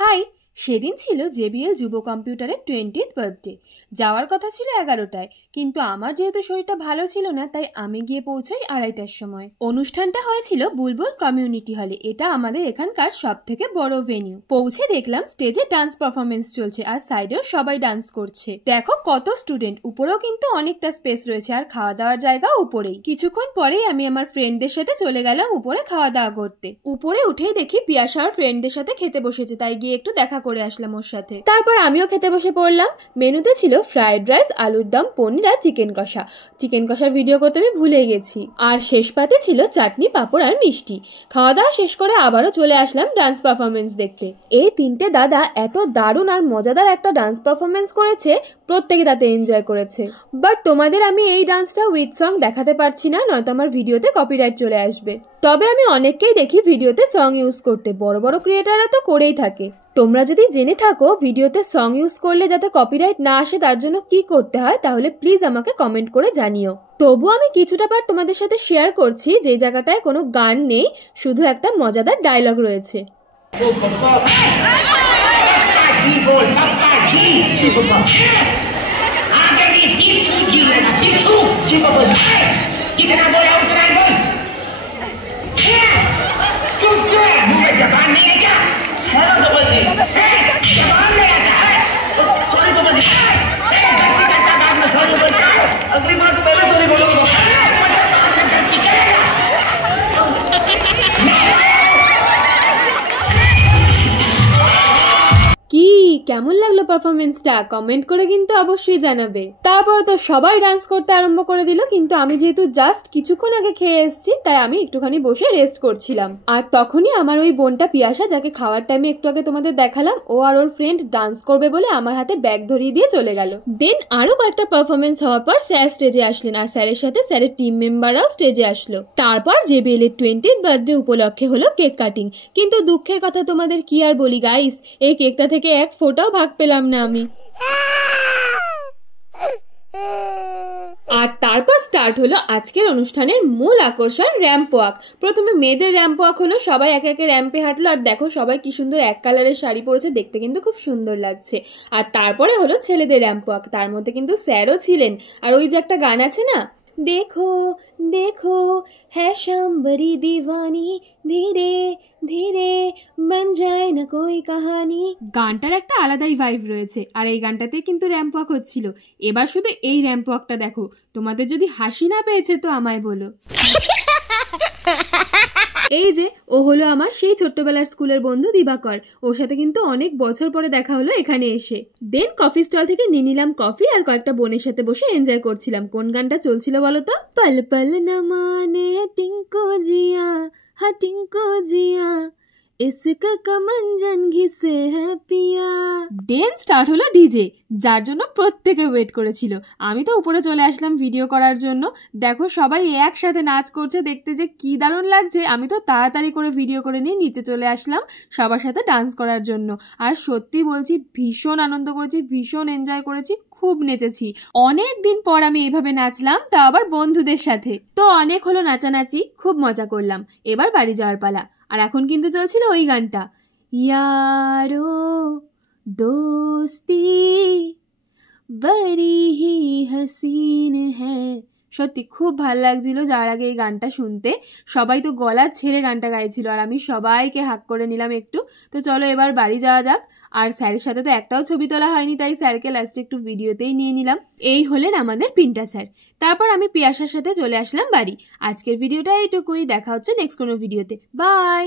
High, সেদিন ছিল JBL যুব কম্পিউটারের 20th বার্থডে। যাওয়ার কথা ছিল 11টায়, কিন্তু আমার যেহেতু শরীরটা ভালো ছিল না, তাই আমি গিয়ে পৌঁছাই 2:30টার সময়। অনুষ্ঠানটা হয়েছিল বুলবুল কমিউনিটি হলে। এটা আমাদের এখানকার সব থেকে বড় ভেনিউ। পৌঁছে দেখলাম স্টেজে ডান্স পারফরমেন্স চলছে, আর সাইডেও সবাই ডান্স করছে। দেখো কত স্টুডেন্ট, উপরেও কিন্তু অনেকটা স্পেস রয়েছে, আর খাওয়া দাওয়ার জায়গা উপরেই। কিছুক্ষণ পরেই আমি আমার ফ্রেন্ডদের সাথে চলে গেলাম উপরে খাওয়া দাওয়া করতে। উপরে উঠেই দেখি পিয়াসা আর ফ্রেন্ডদের সাথে খেতে বসেছে, তাই গিয়ে একটু দেখা করে আসলাম ওর সাথে। তারপর আমিও খেতে বসে পড়লাম। মেনুতে ছিল ফ্রাইড রাইস, আলুর দম, পনির আর চিকেন কষা। চিকেন কষার ভিডিও করতে আমি ভুলে গেছি। আর শেষ পাতে ছিল চাটনি, পাঁপড় আর মিষ্টি। খাওয়া দাওয়া শেষ করে আবারও চলে আসলাম ডান্স পারফরমেন্স দেখতে। এই তিনটে দাদা এত দারুণ আর মজাদার একটা ডান্স পারফরমেন্স করেছে, প্রত্যেকে তাতে এনজয় করেছে। বাট তোমাদের আমি এই ডান্সটা উইথ সং দেখাতে পারছি না, নয়তো আমার ভিডিওতে কপিরাইট চলে আসবে। তবে আমি অনেককেই দেখি ভিডিওতে সং ইউজ করতে, বড় বড় ক্রিয়েটাররা তো করেই থাকে। তোমরা যদি জেনে থাকো ভিডিওতে সং ইউজ করলে যাতে কপিরাইট না আসে তার জন্য কি করতে হয়, তাহলে প্লিজ আমাকে কমেন্ট করে জানিও। তবু আমি কিছুটা পার্ট তোমাদের সাথে শেয়ার করছি, যে জায়গাটায় কোনো গান নেই, শুধু একটা মজাদার ডায়লগ রয়েছে। কি কেমন লাগলো পারফরমেন্সটা কমেন্ট করে কিন্তু অবশ্যই জানাবে। তারপর তো সবাই ডান্স করতে আরম্ভ করে দিল, কিন্তু আমি যেহেতু জাস্ট কিছুক্ষণ আগে খেয়ে এসেছি, তাই আমি একটুখানি বসে রেস্ট করছিলাম। আর তখনই আমার ওই বোনটা পিয়াসা, যাকে খাওয়ার টাইমে একটু আগে তোমাদের দেখালাম, ও আর ওর ফ্রেন্ড ডান্স করবে বলে আমার হাতে ব্যাগ ধরিয়ে দিয়ে চলে গেল। দেন আরো কয়েকটা পারফরমেন্স হওয়ার পর স্যার স্টেজে আসলেন, আর স্যারের সাথে স্যারের টিম মেম্বাররাও স্টেজে আসলো। তারপর জেবিএল এর 20th বার্থডে উপলক্ষে হলো কেক কাটিং। কিন্তু দুঃখের কথা তোমাদের কি আর বলি গাইস, এই কেকটা থেকে এক ফোঁটাও ভাগ পেলাম না আমি। আর তারপর স্টার্ট হলো আজকের অনুষ্ঠানের মূল আকর্ষণ, র্যাম্প ওয়াক। প্রথমে মেয়েদের র্যাম্প ওয়াক হলো, সবাই একে একে র্যাম্পে হাঁটলো। আর দেখো সবাই কি সুন্দর এক কালারের শাড়ি পরেছে, দেখতে কিন্তু খুব সুন্দর লাগছে। আর তারপরে হলো ছেলেদের র্যাম্প ওয়াক, তার মধ্যে কিন্তু স্যারও ছিলেন। আর ওই যে একটা গান আছে না, দেখো দেখো হ্যাঁ শাম্বরি দিওয়ানি, ধীরে ধীরে বন যায় না কোই কাহানি, গানটার একটা আলাদাই ভাইব রয়েছে। আর এই গানটাতে কিন্তু র্যাম্প ওয়াক হচ্ছিল। এবার শুধু এই র্যাম্প ওয়াকটা দেখো, তোমাদের যদি হাসি না পেয়েছে তো আমায় বলো। এই যে ও হলো আমার সেই ছোট্টবেলার স্কুলের বন্ধু দিবাকর, ওর সাথে কিন্তু অনেক বছর পরে দেখা হলো এখানে এসে। দেন কফি স্টল থেকে নিয়ে নিলাম কফি, আর কয়েকটা বোনের সাথে বসে এনজয় করছিলাম। কোন গানটা চলছিল বলো তো? পল পল না মানে টিঙ্কো জিয়া, হা টিঙ্কো জিয়া, इसका कमंजन घिसे है पिया। দেন স্টার্ট হলো ডিজে, যার জন্য প্রত্যেকে ওয়েট করেছিল। আমি তো উপরে চলে আসলাম ভিডিও করার জন্য। দেখো সবাই একসাথে নাচ করছে, দেখতে যে কি দারুণ লাগছে। আমি তো তাড়াতাড়ি করে ভিডিও করে নিয়ে নিচে চলে আসলাম সবার সাথে ডান্স করার জন্য। আর সত্যি বলছি ভীষণ আনন্দ করেছি, ভীষণ এনজয় করেছি, খুব নেচেছি। অনেক দিন পর আমি এইভাবে নাচলাম, তা আবার বন্ধুদের সাথে। তো অনেক হলো নাচানাচি, খুব মজা করলাম। এবার বাড়ি যাওয়ার পালা। আর এখন কিন্তু চলছিল ওই গানটা, ইয়ারো দোস্তি বড়ি হি হাসিন হ্যায়। সত্যি খুব ভাল লাগছিল যার আগে এই গানটা শুনতে। সবাই তো গলা ছেড়ে গানটা গাইছিল, আর আমি সবাইকে হাক করে নিলাম একটু। তো চলো এবার বাড়ি যাওয়া যাক। আর স্যারের সাথে তো একটাও ছবি তোলা হয়নি, তাই স্যারকে লাস্টে একটু ভিডিওতেই নিয়ে নিলাম। এই হলেন আমাদের পিন্টা স্যার। তারপর আমি পিয়াসার সাথে চলে আসলাম বাড়ি। আজকের ভিডিওটা এইটুকুই, দেখা হচ্ছে নেক্সট কোনো ভিডিওতে। বাই।